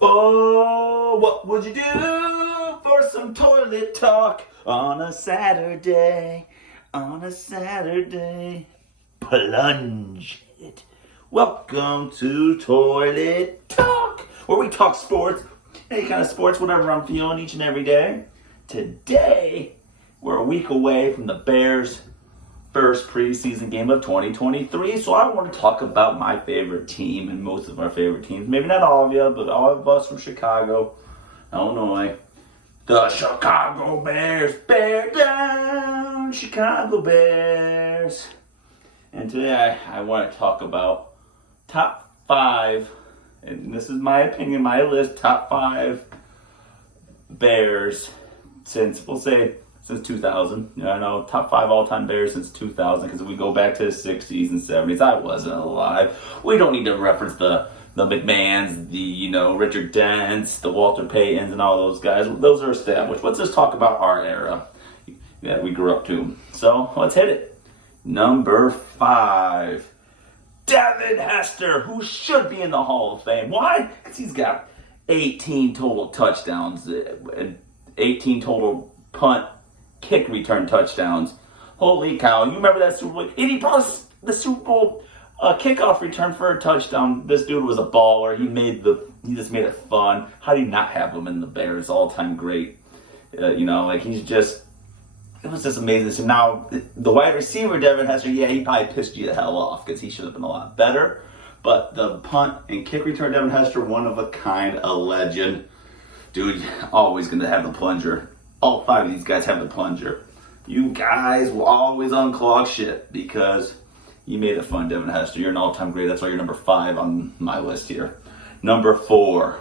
Oh, what would you do for some toilet talk on a Saturday? On a Saturday, plunge it. Welcome to Toilet Talk, where we talk sports, any kind of sports, whatever I'm feeling each and every day. Today, we're a week away from the Bears' first preseason game of 2023, so I want to talk about my favorite team and most of our favorite teams. Maybe not all of you, but all of us from Chicago, Illinois. The Chicago Bears, bear down, Chicago Bears. And today I want to talk about top 5, and this is my opinion, my list, top 5 Bears since 2000. I know, top 5 all-time Bears since 2000, because if we go back to the 60s and 70s, I wasn't alive. We don't need to reference the McMahons, the Richard Dents, the Walter Paytons, and all those guys. Those are established. Let's just talk about our era that we grew up to. So let's hit it. Number 5, Devin Hester, who should be in the Hall of Fame. Why? Because he's got 18 total touchdowns, 18 total punt, kick return touchdowns. Holy cow. You remember that Super Bowl? And he brought us the Super Bowl kickoff return for a touchdown. This dude was a baller. He just made it fun. How do you not have him in the Bears? All-time great. It was just amazing. So now, the wide receiver, Devin Hester, he probably pissed you the hell off because he should have been a lot better. But the punt and kick return, Devin Hester, one of a kind, a legend. Dude, always going to have the plunger. All 5 of these guys have the plunger. You guys will always unclog shit because you made it fun, Devin Hester. You're an all-time great. That's why you're number 5 on my list here. Number 4,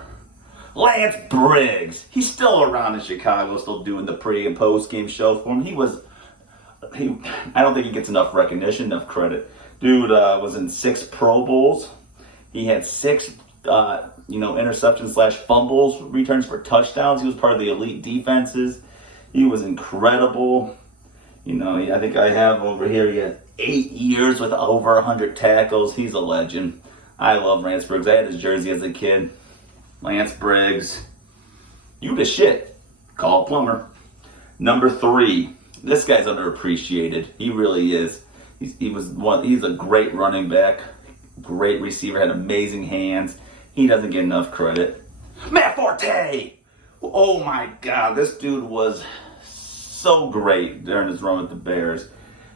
Lance Briggs. He's still around in Chicago, still doing the pre- and post-game shows for him. I don't think he gets enough recognition, enough credit. Dude was in 6 Pro Bowls. He had 6 interceptions / fumbles, returns for touchdowns. He was part of the elite defenses. He was incredible. I think I have over here, he had 8 years with over 100 tackles. He's a legend. I love Lance Briggs. I had his jersey as a kid. Lance Briggs. You the shit. Call a plumber. Number 3. This guy's underappreciated. He really is. He's a great running back. Great receiver. Had amazing hands. He doesn't get enough credit. Matt Forte! Oh my God, this dude was so great during his run with the Bears.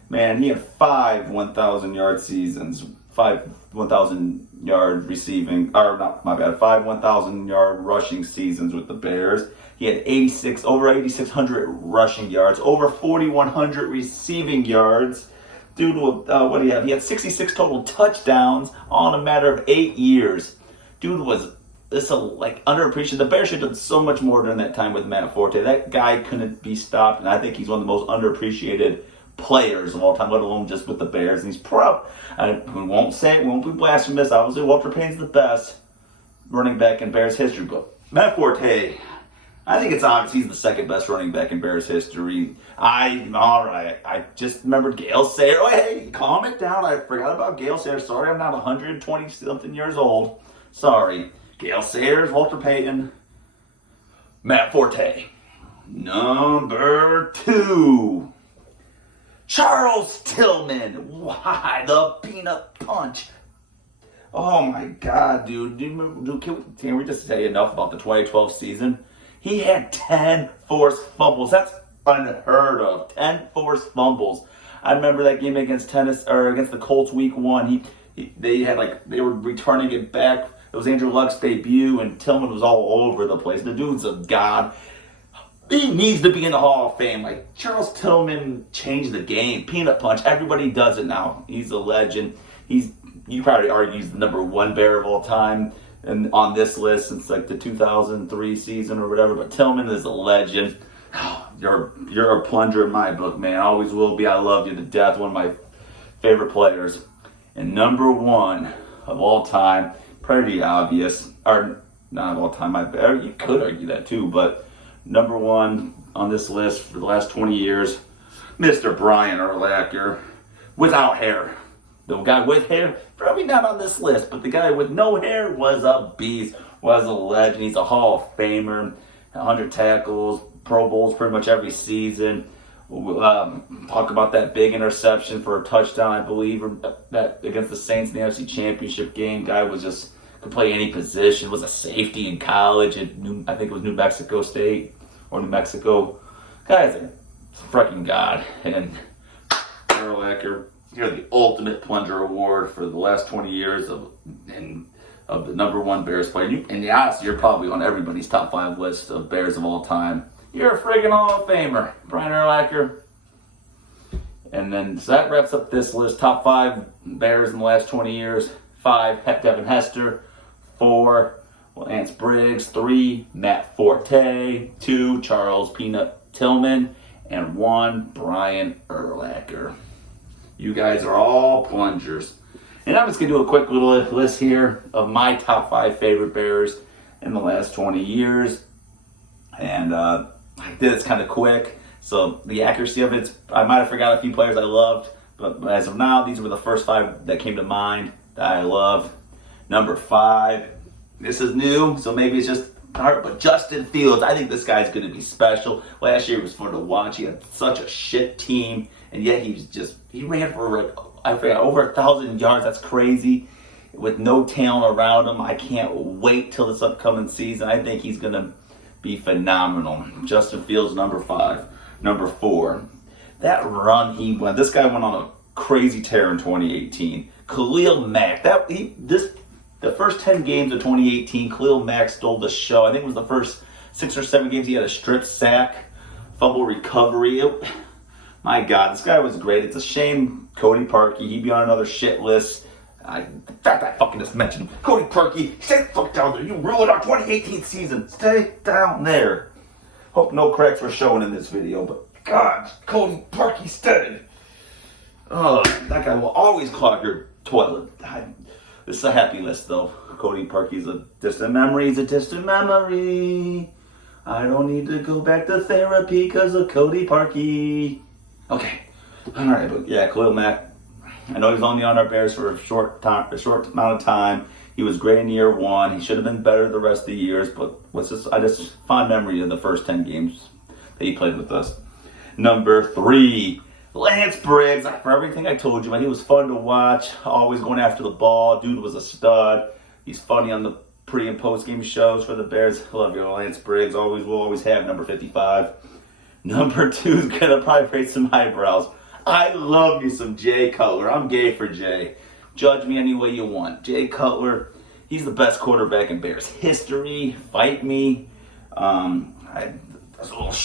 Man, he had 5 1,000-yard seasons, 5 1,000-yard receiving, 5 1,000-yard rushing seasons with the Bears. He had over 8,600 rushing yards, over 4,100 receiving yards. Dude, what do you have? He had 66 total touchdowns on a matter of 8 years. Dude was underappreciated. The Bears should have done so much more during that time with Matt Forte. That guy couldn't be stopped, and I think he's one of the most underappreciated players of all time, let alone just with the Bears. And he's proud. We won't say it, we won't be blasphemous. Obviously, Walter Payton's the best running back in Bears history, but Matt Forte, I think it's obvious he's the second best running back in Bears history. I just remembered Gale Sayers. Oh, hey, calm it down. I forgot about Gale Sayers. Sorry, I'm not 120-something years old. Sorry. Gale Sayers, Walter Payton, Matt Forte. Number 2, Charles Tillman. Why? The peanut punch. Oh my God, dude. Can we just say enough about the 2012 season? He had 10 forced fumbles. That's unheard of. 10 forced fumbles. I remember that game against the Colts week 1. They were returning it back. It was Andrew Luck's debut, and Tillman was all over the place. The dude's a god. He needs to be in the Hall of Fame. Charles Tillman changed the game. Peanut punch. Everybody does it now. He's a legend. You probably argue he's the number 1 Bear of all time, and on this list since the 2003 season or whatever. But Tillman is a legend. You're a plunger in my book, man. Always will be. I love you to death. One of my favorite players. And number 1 of all time. Pretty obvious, or not of all time. You could argue that too, but number 1 on this list for the last 20 years, Mr. Brian Urlacher, without hair. The guy with hair, probably not on this list, but the guy with no hair was a beast. was a legend. He's a Hall of Famer, 100 tackles, Pro Bowls pretty much every season. Talk about that big interception for a touchdown, I believe, that against the Saints in the NFC Championship game. Guy was just could play any position. Was a safety in college at I think it was New Mexico State or New Mexico. Guy's a freaking god. And Urlacher, you're the ultimate plunger award for the last 20 years of the number one Bears player. And honestly, you're probably on everybody's top 5 list of Bears of all time. You're a friggin' Hall of Famer, Brian Urlacher. And then so that wraps up this list. Top 5 Bears in the last 20 years. 5, Devin Hester. 4, Lance Briggs. 3, Matt Forte. 2, Charles Peanut Tillman. And 1, Brian Urlacher. You guys are all plungers. And I'm just going to do a quick little list here of my top 5 favorite Bears in the last 20 years. And I did this kind of quick. So the accuracy of it, I might have forgot a few players I loved. But as of now, these were the first 5 that came to mind that I loved. Number 5, this is new, so maybe it's just hard, but Justin Fields, I think this guy's going to be special. Last year was fun to watch. He had such a shit team, and yet he ran for, I forgot, over 1,000 yards. That's crazy. With no talent around him, I can't wait till this upcoming season. I think he's going to be phenomenal. Justin Fields, number 5. Number 4, that run he went. This guy went on a crazy tear in 2018. Khalil Mack, the first 10 games of 2018, Khalil Mack stole the show. I think it was the first 6 or 7 games he had a strip sack, fumble recovery. My God, this guy was great. It's a shame Cody Parkey, he'd be on another shit list. In fact, I fucking just mentioned him. Cody Parkey, stay the fuck down there. You ruined our 2018 season. Stay down there. Hope no cracks were showing in this video, but God, Cody Parkey stay. Oh, that guy will always clog your toilet. This is a happy list, though. Cody Parkey's a distant memory. He's a distant memory. I don't need to go back to therapy because of Cody Parkey. Okay. All right, but yeah, Khalil Mack. I know he's only on our Bears for a short amount of time. He was great in year 1. He should have been better the rest of the years, but I just fond memory of the first 10 games that he played with us. Number 3, Lance Briggs. For everything I told you, man, he was fun to watch. Always going after the ball. Dude was a stud. He's funny on the pre and post game shows for the Bears. I love you, Lance Briggs. Will always have number 55. Number 2 is gonna probably raise some eyebrows. I love you some Jay Cutler. I'm gay for Jay. Judge me any way you want. Jay Cutler, he's the best quarterback in Bears history. Fight me. That's a little